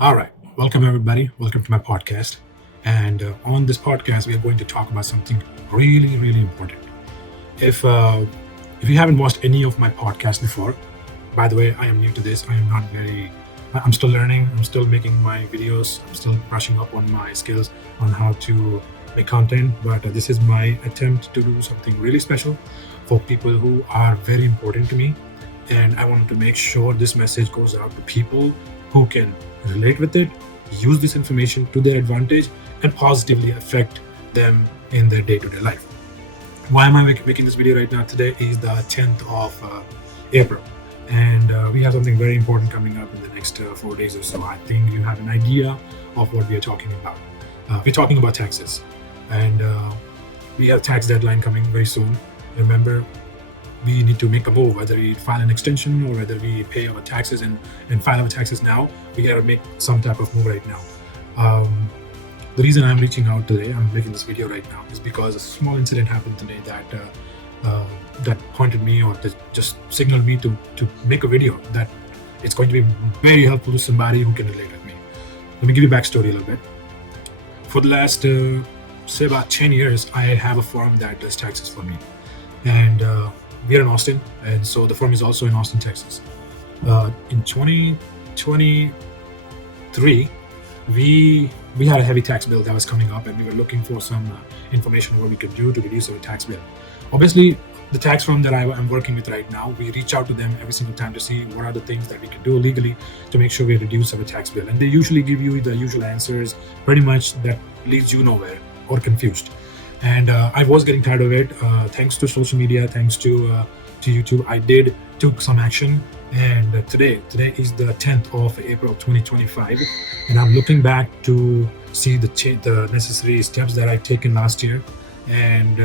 All right. Welcome, everybody. Welcome to my podcast. And on this podcast, we are going to talk about something really, really important. If if you haven't watched any of my podcasts before, by the way, I am new to this. I am not very. I'm still learning. I'm still making my videos. I'm still brushing up on my skills on how to make content. But this is my attempt to do something really special for people who are very important to me, and I wanted to make sure this message goes out to people who can relate with it, use this information to their advantage, and positively affect them in their day-to-day life. Why am I making this video right now? Today is the 10th of April, and we have something very important coming up in the next 4 days or so. I think you have an idea of what we are talking about. We're talking about taxes, and we have tax deadline coming very soon. Remember, we need to make a move, whether we file an extension or whether we pay our taxes and file our taxes now. We got to make some type of move right now. The reason I'm reaching out today, I'm making this video right now, is because a small incident happened today that pointed me, or that just signaled me to make a video that it's going to be very helpful to somebody who can relate with me. Let me give you a backstory a little bit. For the last, say about 10 years, I have a firm that does taxes for me. And we are in Austin, and so the firm is also in Austin, Texas. In 2023, we had a heavy tax bill that was coming up, and we were looking for some information on what we could do to reduce our tax bill. Obviously, the tax firm that I'm working with right now, we reach out to them every single time to see what are the things that we can do legally to make sure we reduce our tax bill. And they usually give you the usual answers, pretty much that leads you nowhere or confused. And I was getting tired of it. Thanks to social media, thanks to YouTube, I took some action. And today is the 10th of April 2025, and I'm looking back to see the necessary steps that I've taken last year, and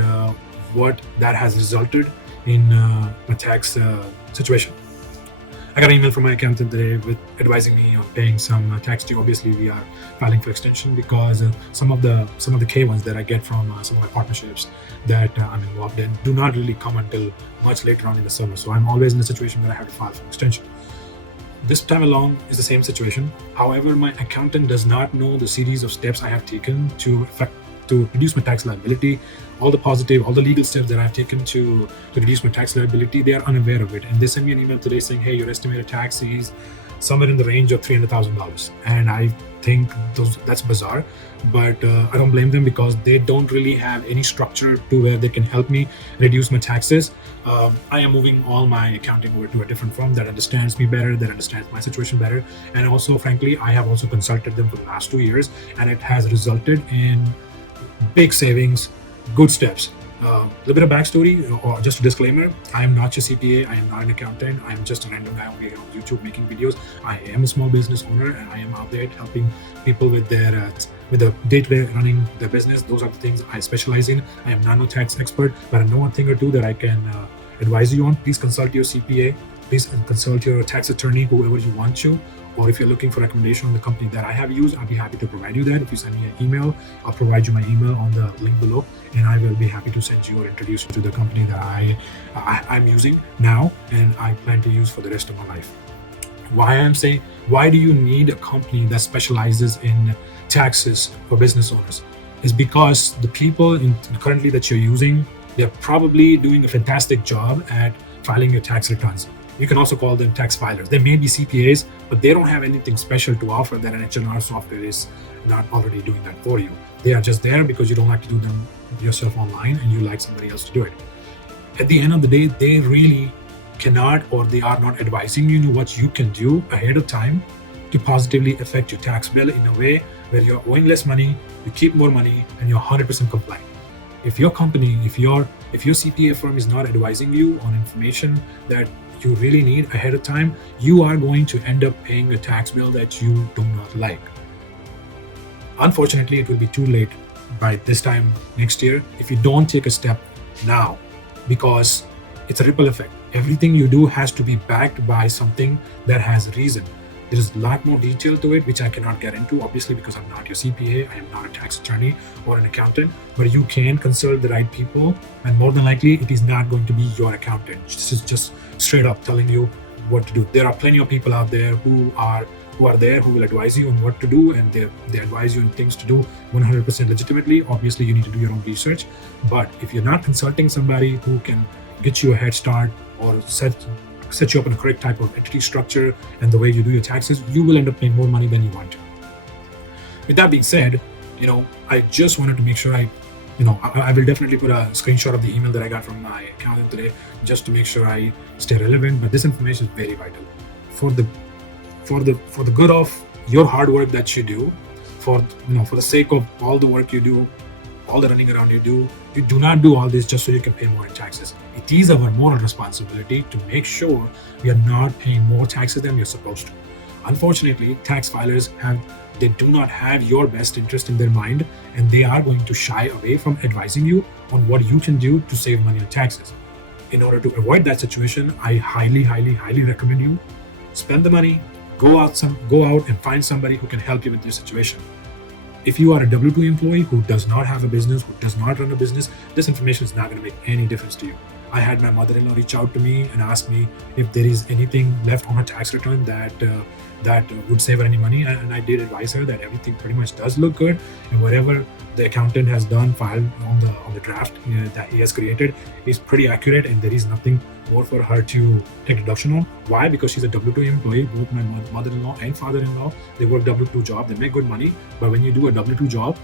what that has resulted in my tax situation. I got an email from my accountant today with advising me on paying some tax due. Obviously, we are filing for extension because some of the K1s that I get from some of my partnerships that I'm involved in do not really come until much later on in the summer. So I'm always in a situation where I have to file for extension. This time along is the same situation. However, my accountant does not know the series of steps I have taken to reduce my tax liability. All the legal steps that I've taken to reduce my tax liability, they are unaware of it. And they sent me an email today saying, hey, your estimated tax is somewhere in the range of $300,000. And I think that's bizarre, but I don't blame them, because they don't really have any structure to where they can help me reduce my taxes. I am moving all my accounting over to a different firm that understands me better, that understands my situation better. And also, frankly, I have also consulted them for the last 2 years, and it has resulted in big savings, good steps. A little bit of backstory, or just a disclaimer: I am not your CPA, I am not an accountant, I am just a random guy on YouTube making videos. I am a small business owner, and I am out there helping people with the day-to-day running their business. Those are the things I specialize in. I am not a tax expert, but I know one thing or two that I can advise you on. Please consult your CPA. Please consult your tax attorney, whoever you want to. Or if you're looking for recommendation on the company that I have used, I'll be happy to provide you that. If you send me an email, I'll provide you my email on the link below, and I will be happy to send you or introduce you to the company that I'm using now, and I plan to use for the rest of my life. Why do you need a company that specializes in taxes for business owners? Is because the people currently that you're using, they're probably doing a fantastic job at filing your tax returns. You can also call them tax filers. They may be CPAs, but they don't have anything special to offer that an H&R software is not already doing that for you. They are just there because you don't like to do them yourself online and you like somebody else to do it. At the end of the day, they really cannot, or they are not advising you what you can do ahead of time to positively affect your tax bill in a way where you're owing less money, you keep more money, and you're 100% compliant. If your company, if your CPA firm is not advising you on information that you really need ahead of time, you are going to end up paying a tax bill that you do not like. Unfortunately, it will be too late by this time next year if you don't take a step now, because it's a ripple effect. Everything you do has to be backed by something that has reason. There's a lot more detail to it, which I cannot get into, obviously, because I'm not your CPA, I am not a tax attorney or an accountant, but you can consult the right people, and more than likely, it is not going to be your accountant. This is just straight up telling you what to do. There are plenty of people out there who are who are there, who will advise you on what to do, and they advise you on things to do 100% legitimately. Obviously, you need to do your own research. But if you're not consulting somebody who can get you a head start or set you up in a correct type of entity structure and the way you do your taxes, you will end up paying more money than you want to. With that being said, I just wanted to make sure I will definitely put a screenshot of the email that I got from my accountant today, just to make sure I stay relevant. But this information is very vital for the good of your hard work that you do, for the sake of all the work you do, all the running around you do. You do not do all this just so you can pay more in taxes. It is our moral responsibility to make sure we are not paying more taxes than we're supposed to. Unfortunately, tax filers do not have your best interest in their mind, and they are going to shy away from advising you on what you can do to save money on taxes. In order to avoid that situation, I highly, highly, highly recommend you spend the money, go out and find somebody who can help you with this situation. If you are a W-2 employee who does not have a business, who does not run a business, this information is not going to make any difference to you. I had my mother-in-law reach out to me and ask me if there is anything left on her tax return that would save her any money, and I did advise her that everything pretty much does look good, and whatever the accountant has filed on the draft that he has created is pretty accurate, and there is nothing more for her to take deduction on. Why? Because she's a W-2 employee. Both my mother-in-law and father-in-law, they work W-2 job. They make good money, but when you do a W-2 job,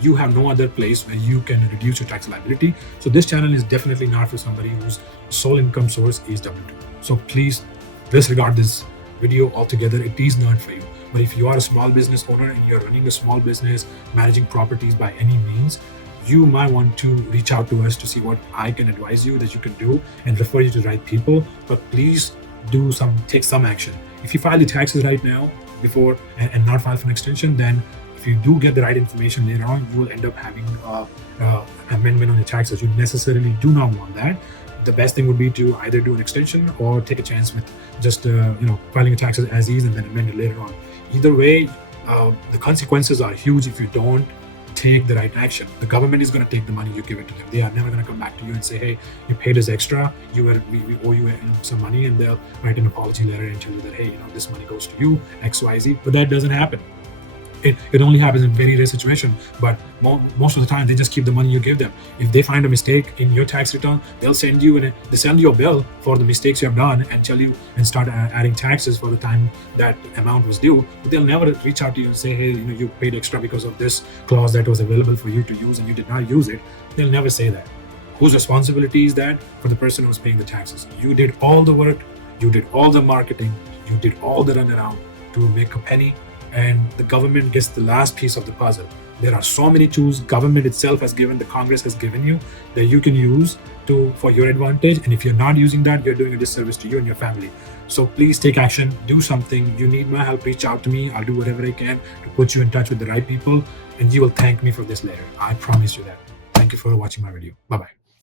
you have no other place where you can reduce your tax liability. So this channel is definitely not for somebody whose sole income source is W-2. So please disregard this video altogether. It is not for you. But if you are a small business owner and you're running a small business, managing properties by any means, you might want to reach out to us to see what I can advise you that you can do and refer you to the right people. But please take some action. If you file the taxes right now before and not file for an extension, then if you do get the right information later on, you will end up having an amendment on your taxes. You necessarily do not want that. The best thing would be to either do an extension or take a chance with just filing your taxes as is and then amend it later on. Either way, the consequences are huge if you don't take the right action. The government is going to take the money you give it to them. They are never going to come back to you and say, hey, you paid us extra, we owe you some money, and they'll write an apology letter and tell you that, hey, this money goes to you, XYZ. But that doesn't happen. It only happens in very rare situations, but most of the time they just keep the money you give them. If they find a mistake in your tax return, they'll send you a bill for the mistakes you have done and tell you and start adding taxes for the time that amount was due. But they'll never reach out to you and say, hey, you paid extra because of this clause that was available for you to use and you did not use it. They'll never say that. Whose responsibility is that? For the person who's paying the taxes. You did all the work, you did all the marketing, you did all the runaround to make a penny, and the government gets the last piece of the puzzle. There are so many tools government itself has given, the Congress has given you, that you can use for your advantage. And if you're not using that, you're doing a disservice to you and your family. So please take action, do something. You need my help, reach out to me. I'll do whatever I can to put you in touch with the right people, and you will thank me for this later. I promise you that. Thank you for watching my video. Bye-bye.